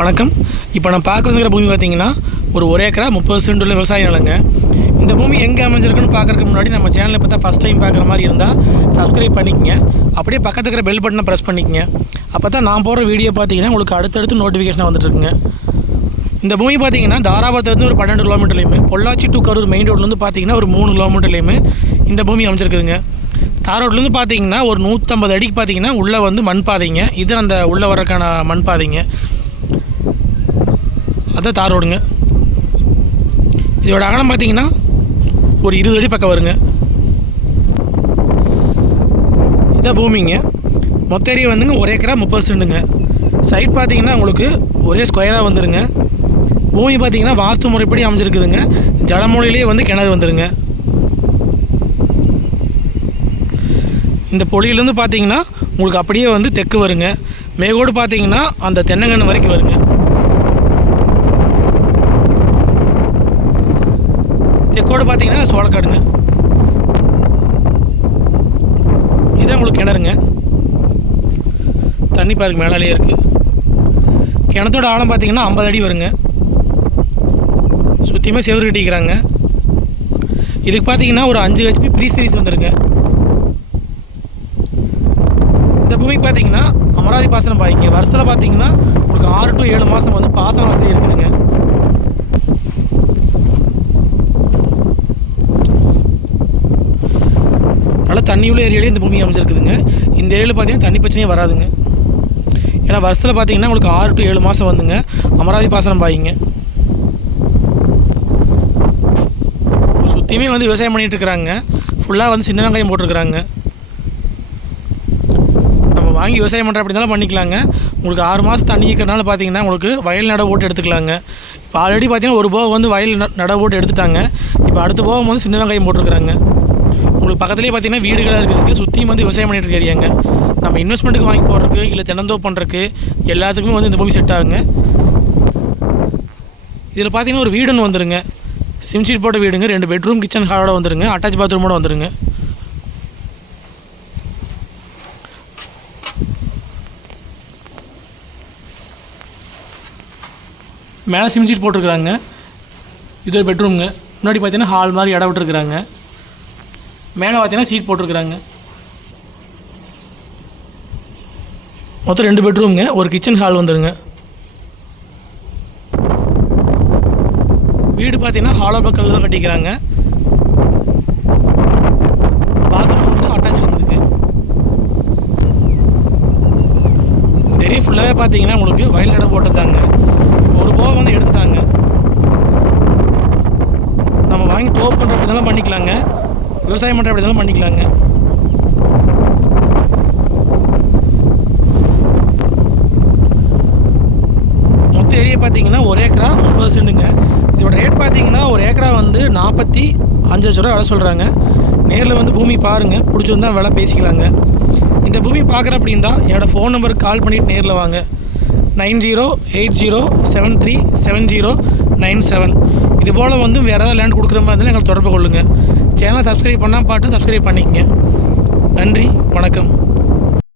வணக்கம். இப்போ நான் பார்க்குறதுங்கிற பூமி பார்த்தீங்கன்னா ஒரு ஒரே ஏக்கரா முப்பது சென்ட் உள்ள விவசாய நிலங்க. இந்த பூமி எங்கே அமைஞ்சிருக்குன்னு பார்க்கறதுக்கு முன்னாடி நம்ம சேனலை பார்த்தா ஃபஸ்ட் டைம் பார்க்குற மாதிரி இருந்தால் சப்ஸ்கிரைப் பண்ணிக்கங்க. அப்படியே பக்கத்து இருக்கிற பெல் பட்டனை ப்ரெஸ் பண்ணிக்கங்க. அப்போ தான் நான் போகிற வீடியோ பார்த்தீங்கன்னா உங்களுக்கு அடுத்தடுத்து நோட்டிஃபிகேஷன் வந்துட்டுருக்குங்க. இந்த பூமி பார்த்தீங்கன்னா தாராபுரத்துலேருந்து ஒரு பன்னெண்டு கிலோமீட்டர்லையுமே பொள்ளாச்சி டு கரூர் மெயின் ரோட்லேருந்து பார்த்தீங்கன்னா ஒரு மூணு கிலோமீட்டர்லையுமே இந்த பூமி அமைஞ்சிருக்குதுங்க. தார் ரோட்லேருந்து பார்த்தீங்கன்னா ஒரு நூற்றம்பது அடிக்கு பார்த்தீங்கன்னா உள்ளே வந்து மண் பாதைங்க. இது அந்த உள்ளே வர்றதுக்கான மண் பாதைங்க. அதான் தார் ரோடுங்க இதோட அகலம் பார்த்தீங்கன்னா ஒரு இருபது அடி பக்கம் வருங்க. இதான் பூமிங்க. மொத்த ஏரியா வந்துங்க ஒரு ஏக்கரா முப்பது சென்டுங்க. சைட் பார்த்தீங்கன்னா உங்களுக்கு ஒரே ஸ்கொயராக வந்துடுங்க பூமி பார்த்தீங்கன்னா வாஸ்து முறைப்படி அமைஞ்சிருக்குதுங்க. ஜலமூலையிலே வந்து கிணறு வந்துருங்க. இந்த பொழியிலேருந்து பார்த்தீங்கன்னா உங்களுக்கு அப்படியே வந்து தெற்கு வருங்க. மேகோடு பார்த்தீங்கன்னா அந்த தென்னங்கன்று வரைக்கும் வருங்க. தெற்கோடு பார்த்தீங்கன்னா சோளக்காடுங்க. இதான் உங்களுக்கு கிணறுங்க. தண்ணி பாருங்க மேலாலேயே இருக்குது கிணத்தோட ஆழம் பார்த்தீங்கன்னா ஐம்பது அடி வருங்க. சுற்றியுமே செவரு கட்டிக்கிறாங்க. இதுக்கு பார்த்தீங்கன்னா ஒரு அஞ்சு ஹெச்பி ப்ரீ சீரிஸ் வந்துருங்க. இந்த பூமிக்கு பார்த்தீங்கன்னா அமராவதி பாசனம் பாய்ங்க வருஷத்தில் பார்த்தீங்கன்னா உங்களுக்கு ஆறு டு ஏழு மாதம் வந்து பாசன வசதி இருக்குதுங்க. அதனால் தண்ணி உள்ள ஏரியாலே இந்த பூமி அமைஞ்சிருக்குதுங்க. இந்த ஏரியாவில் பார்த்தீங்கன்னா தண்ணி பிரச்சனையே வராதுங்க. ஏன்னா வருஷத்தில் பார்த்தீங்கன்னா உங்களுக்கு ஆறு டு ஏழு மாதம் வந்துங்க. அமராவதி பாசனம் பாய்ங்க. சுற்றியுமே வந்து விவசாயம் பண்ணிகிட்டு இருக்கிறாங்க ஃபுல்லாக வந்து சின்ன வெங்காயம் போட்டிருக்கிறாங்க நம்ம வாங்கி விவசாயம் பண்ணுற அப்படி இருந்தாலும் பண்ணிக்கலாங்க. உங்களுக்கு ஆறு மாதம் தண்ணி இருக்கிறனால பார்த்தீங்கன்னா உங்களுக்கு வயல் நட ஓட்டு எடுத்துக்கலாங்க. இப்போ ஆல்ரெடி பார்த்தீங்கன்னா ஒரு போக வந்து வயல் ந- நட ஓட்டு எடுத்துட்டாங்க. இப்போ அடுத்த போகம் வந்து சின்ன வெங்காயம் போட்டிருக்கிறாங்க. உங்களுக்கு பக்கத்துலேயே பார்த்தீங்கன்னா வீடுகளாக இருக்குது சுற்றியும் வந்து விவசாயம் பண்ணிட்டு இருக்க ஏரியாங்க. நம்ம இன்வெஸ்ட்மெண்ட்டுக்கு வாங்கி போடுறதுக்கு இல்லை தென்னந்தோப்பு பண்ணுறதுக்கு எல்லாத்துக்குமே வந்து இந்த பூமி செட் ஆகுங்க. இதில் பார்த்தீங்கன்னா ஒரு வீடுன்னு வந்துருங்க. சிம்ஷீட் போட்ட வீடுங்க. ரெண்டு பெட்ரூம் கிச்சன் ஹாலோட வந்துருங்க. அட்டாச் பாத்ரூமோட வந்துருங்க. மேலே சிம்ஷீட் போட்டிருக்கிறாங்க. இது ஒரு பெட்ரூம்ங்க முன்னாடி பார்த்தீங்கன்னா ஹால் மாதிரி இடம் விட்டுருக்குறாங்க. மேலே பார்த்தீங்கன்னா சீட் போட்டிருக்கிறாங்க. மொத்தம் ரெண்டு பெட்ரூம்ங்க ஒரு கிச்சன் ஹால் வந்துடுங்க வீடு பார்த்தீங்கன்னா ஹாலோ பக்கத்தில் தான் கட்டிக்கிறாங்க. பாத்ரூம் வந்து அட்டாச் இருந்ததுக்கு தெரிய ஃபுல்லாகவே பார்த்தீங்கன்னா உங்களுக்கு வயல் நட போட்டதாங்க ஒரு போக வந்து எடுத்துட்டாங்க. நம்ம வாங்கி தோப்பு பண்ணுற பண்ணிக்கலாங்க. விவசாயம் பண்ணுற அப்படி இருந்தாலும் பண்ணிக்கலாங்க. மொத்த ஏரியா பார்த்தீங்கன்னா ஒரு ஏக்கரா முப்பது சென்ட்டுங்க. இதோட ரேட் பார்த்தீங்கன்னா ஒரு ஏக்கரா வந்து நாற்பத்தி அஞ்சு லட்ச ரூபா விலை சொல்கிறாங்க நேரில் வந்து பூமி பாருங்கள் பிடிச்சிருந்தா விலை பேசிக்கலாங்க. இந்த பூமி பார்க்குற அப்படின்னா என்னோடய ஃபோன் நம்பருக்கு கால் பண்ணிவிட்டு நேரில் வாங்க. Nine zero eight zero seven three seven zero nine seven. இது போல் வந்து வேறு ஏதாவது லேண்ட் கொடுக்குற மாதிரி இருந்தாலும் எங்களை தொடர்பு கொள்ளுங்கள் சேனலை சப்ஸ்கிரைப் பண்ணால் பாட்டு சப்ஸ்கிரைப் பண்ணிக்கங்க. நன்றி வணக்கம்.